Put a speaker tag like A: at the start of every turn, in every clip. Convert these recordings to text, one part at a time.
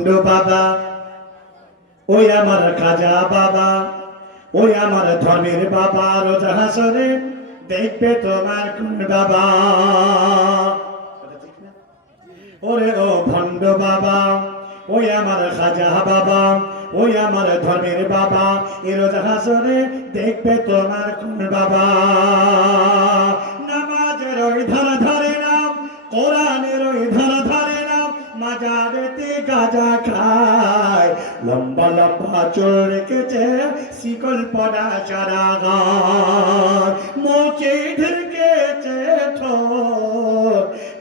A: ভণ্ড বাবা। ওই আমার খাজা বাবা, ওই আমার ধর্মের বাবা, রোজা হাসরে দেখবে তোমার কোন বাবা। ওরে ও ভণ্ড বাবা, ওই আমার খাজা বাবা, ওই আমার ধর্মের বাবা, এ রোজা দেখবে তোমার কোন বাবা। নামাজের ওই ধারা ধরে নাম কোরআনের গাজা খায়। লম্বা লম্বা চোর রেখেছে, শিকল পড়া সারা গায় মোচে ঢেকেছে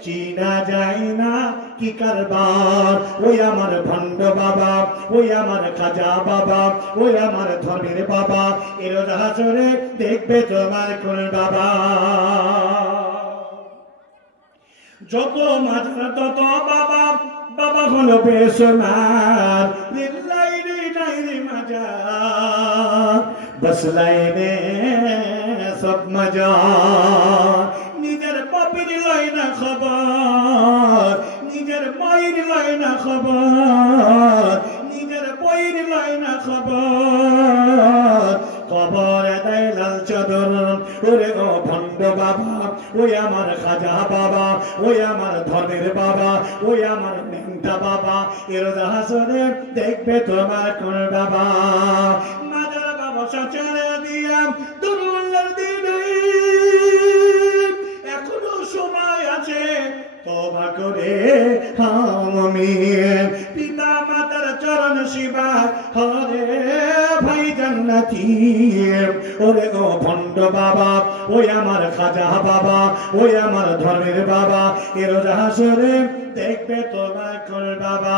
A: চিনা যায় না কি কারবার। ওই আমার ভণ্ড বাবা, ওই আমার খাজা বাবা, ওই আমার ধর্মের বাবা। এর দেখবে তোমার কোন বাবা। যত মাঝরা তত বাবা বাবা হলো বেসনার লিল্লাই রে নাই বস লাইনে সব মজা নিজের পাপির লাই না খবর, নিজের মায়ের লাই না খবর। ও বাবা। ওই আমার খাজা বাবা, ওই আমার ধনের বাবা, ওই আমার নেংটা বাবা। এর হাসরে দেখবে তোমার কোন বাবা। এখনও সময় আছে। পিতা মাতার চরণ শিবা হরে জান্নাতি ওরে ও ভণ্ড বাবা, ওই আমার খাজা বাবা, ওই আমার ধর্মের বাবা এর হাসরে দেখবে তোমার বাবা।